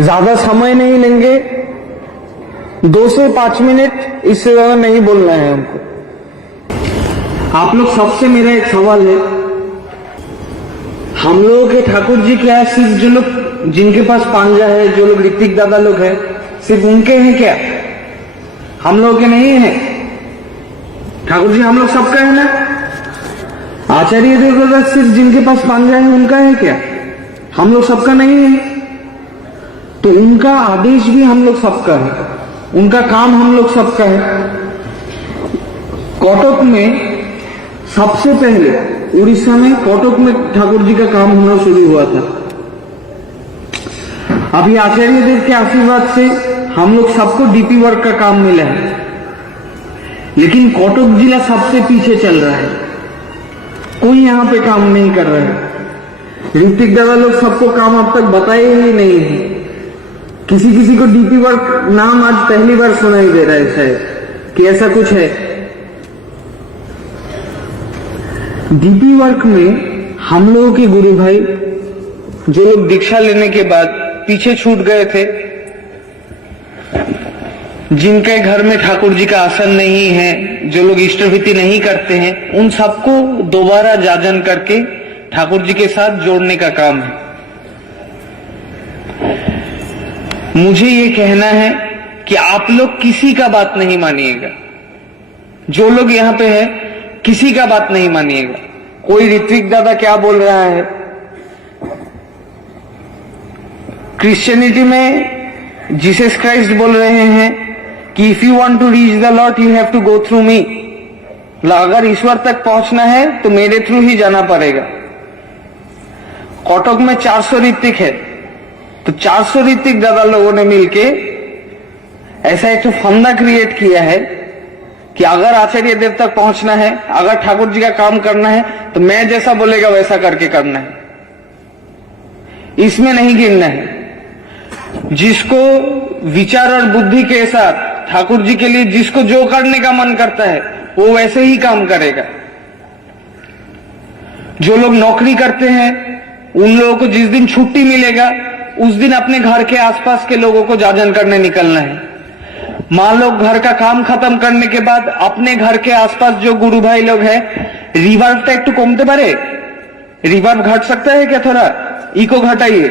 ज्यादा समय नहीं लेंगे, 2 से 5 मिनट, इससे ज्यादा नहीं बोलना है हमको। आप लोग सबसे मेरा एक सवाल है, हम लोगों के ठाकुर जी क्या सिर्फ जो लोग जिनके पास पांजा है, जो लोग ऋतिक दादा लोग हैं, सिर्फ उनके हैं क्या? हम लोगों के नहीं है। ठाकुर जी हम लोग सबका है ना। आचार्य देवव्रत सिर्फ जिनके पास पांजा है उनका है क्या? हम लोग सबका नहीं है। तो उनका आदेश भी हम लोग सबका है, उनका काम हम लोग सबका है। कटक में सबसे पहले, उड़ीसा में कटक में ठाकुर जी का काम होना शुरू हुआ था। अभी आचार्य देव के आशीर्वाद से हम लोग सबको डीपी वर्क का काम मिला है, लेकिन कटक जिला सबसे पीछे चल रहा है, कोई यहां पे काम नहीं कर रहा है। ऋतिक दादा लोग सबको काम अब तक बताए ही नहीं है। किसी किसी को डीपी वर्क नाम आज पहली बार सुनाई दे रहा है शायद कि ऐसा कुछ है। डीपी वर्क में हम लोगों के गुरु भाई जो लोग दीक्षा लेने के बाद पीछे छूट गए थे, जिनके घर में ठाकुर जी का आसन नहीं है, जो लोग इष्टभीति नहीं करते हैं, उन सबको दोबारा जाजन करके ठाकुर जी के साथ जोड़ने का काम है। मुझे ये कहना है कि आप लोग किसी का बात नहीं मानिएगा। जो लोग यहां पे है किसी का बात नहीं मानिएगा। कोई ऋत्विक दादा क्या बोल रहा है, क्रिश्चियनिटी में जीसस क्राइस्ट बोल रहे हैं कि if you want to reach the lord you have to go through me. अगर ईश्वर तक पहुंचना है तो मेरे थ्रू ही जाना पड़ेगा। कटक में 400 ऋतिक है, तो 400 ऋतिक दादा लोगों ने मिलके ऐसा एक तो फंदा क्रिएट किया है कि अगर आचार्य देव तक पहुंचना है, अगर ठाकुर जी का काम करना है, तो मैं जैसा बोलेगा वैसा करके करना है, इसमें नहीं गिरना है। जिसको विचार और बुद्धि के साथ ठाकुर जी के लिए जिसको जो करने का मन करता है वो वैसे ही काम करेगा। जो लोग नौकरी करते हैं उन लोगों को जिस दिन छुट्टी मिलेगा उस दिन अपने घर के आसपास के लोगों को जाजन करने निकलना है। मान लो घर का काम खत्म करने के बाद अपने घर के आसपास जो गुरु भाई लोग हैं, रिवर्ब एक तो कमते पारे, रिवर्ब घट सकता है क्या? थोड़ा इको घटाइए।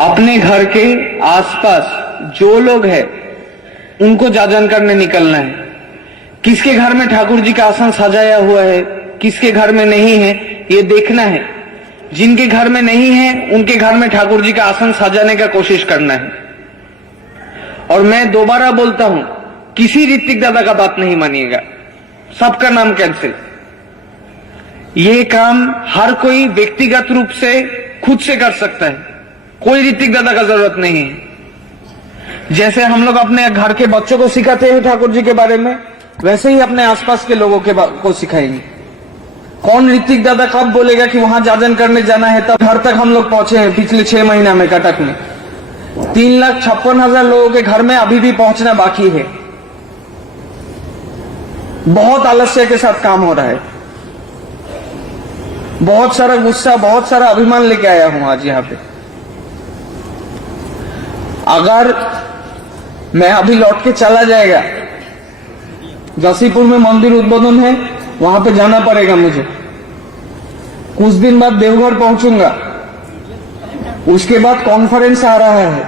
अपने घर के आसपास जो लोग हैं उनको जाजन करने निकलना है। किसके घर में ठाकुर जी का आसन सजाया हुआ है, किसके घर में नहीं है, ये देखना है। जिनके घर में नहीं है उनके घर में ठाकुर जी का आसन सजाने का कोशिश करना है। और मैं दोबारा बोलता हूं, किसी ऋतिक दादा का बात नहीं मानिएगा, सबका नाम कैंसिल। ये काम हर कोई व्यक्तिगत रूप से खुद से कर सकता है, कोई ऋतिक दादा का जरूरत नहीं है। जैसे हम लोग अपने घर के बच्चों को सिखाते हैं ठाकुर जी के बारे में, वैसे ही अपने आसपास के लोगों को सिखाएंगे। कौन ऋतिक दादा कब बोलेगा कि वहां जाजन करने जाना है, तब घर तक हम लोग पहुंचे हैं पिछले 6 महीना में। कटक में 3,56,000 लोगों के घर में अभी भी पहुंचना बाकी है। बहुत आलस्य के साथ काम हो रहा है, बहुत सारा गुस्सा, बहुत सारा अभिमान लेके आया हूं आज यहां पे। अगर मैं अभी लौट के चला जाएगा, जसीपुर में मंदिर उद्बोधन है, वहां पे जाना पड़ेगा मुझे। कुछ दिन बाद देवघर पहुंचूंगा, उसके बाद कॉन्फ्रेंस आ रहा है।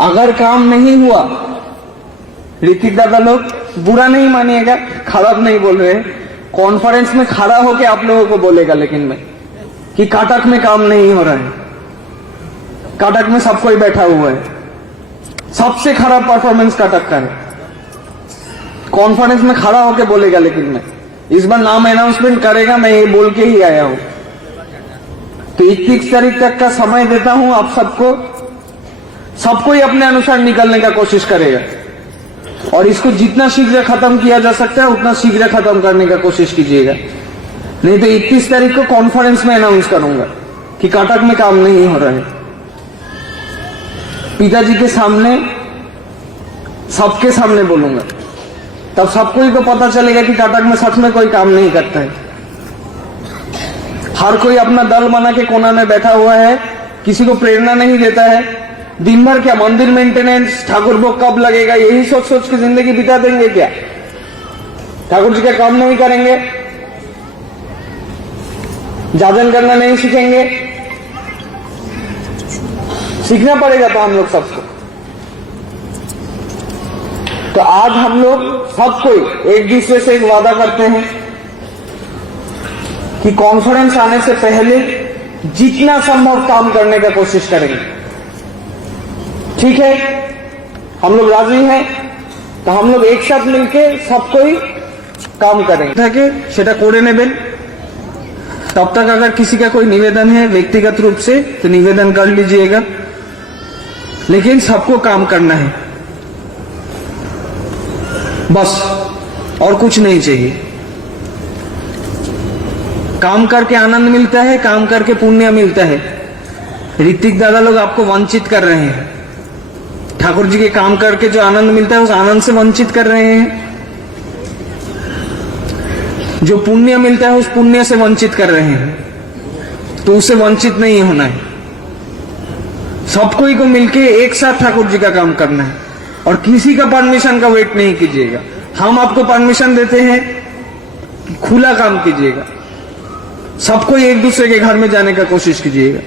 अगर काम नहीं हुआ, ऋतिक दादा लोग बुरा नहीं मानिएगा, खराब नहीं बोल रहे, कॉन्फ्रेंस में खड़ा होके आप लोगों को बोलेगा लेकिन मैं कि कटक में काम नहीं हो रहा है। कटक में सब कोई बैठा हुआ है, सबसे खराब परफॉर्मेंस कटक का है। कॉन्फ्रेंस में खड़ा होके बोलेगा, लेकिन मैं इस बार नाम अनाउंसमेंट करेगा, मैं ये बोल के ही आया हूं। तो 21 तारीख तक का समय देता हूं आप सबको ही अपने अनुसार निकलने का कोशिश करेगा, और इसको जितना शीघ्र खत्म किया जा सकता है उतना शीघ्र खत्म करने का कोशिश कीजिएगा। नहीं तो 21 तारीख को कॉन्फ्रेंस में अनाउंस करूंगा कि कटक में काम नहीं हो रहा है। पिताजी के सामने, सबके सामने बोलूंगा, तब सबको ही को पता चलेगा कि कटक में सच में कोई काम नहीं करता है। हर कोई अपना दल बना के कोना में बैठा हुआ है, किसी को प्रेरणा नहीं देता है। दिन भर क्या मंदिर मेंटेनेंस, ठाकुर भोग कब लगेगा, यही सोच सोच के जिंदगी बिता देंगे क्या? ठाकुर जी का काम नहीं करेंगे, जाजन करना नहीं सीखेंगे। सीखना पड़ेगा तो हम लोग सबको। तो आज हम लोग सब कोई एक दूसरे से एक वादा करते हैं कि कॉन्फ्रेंस आने से पहले जितना संभव काम करने का कोशिश करेंगे। ठीक है, हम लोग राजी हैं, तो हम लोग एक साथ मिलके सब कोई काम करेंगे। থাকে সেটা করে নেবেন। तब तक अगर किसी का कोई निवेदन है व्यक्तिगत रूप से तो निवेदन कर लीजिएगा, लेकिन सबको काम करना है बस, और कुछ नहीं चाहिए। काम करके आनंद मिलता है, काम करके पुण्य मिलता है। ऋतिक दादा लोग आपको वंचित कर रहे हैं, ठाकुर जी के काम करके जो आनंद मिलता है उस आनंद से वंचित कर रहे हैं। जो पुण्य मिलता है उस पुण्य से वंचित कर रहे हैं, तो उससे वंचित नहीं होना है। सब कोई को मिलके एक साथ ठाकुर जी का काम करना है, और किसी का परमिशन का वेट नहीं कीजिएगा। हम आपको परमिशन देते हैं कि खुला काम कीजिएगा, सबको एक दूसरे के घर में जाने का कोशिश कीजिएगा।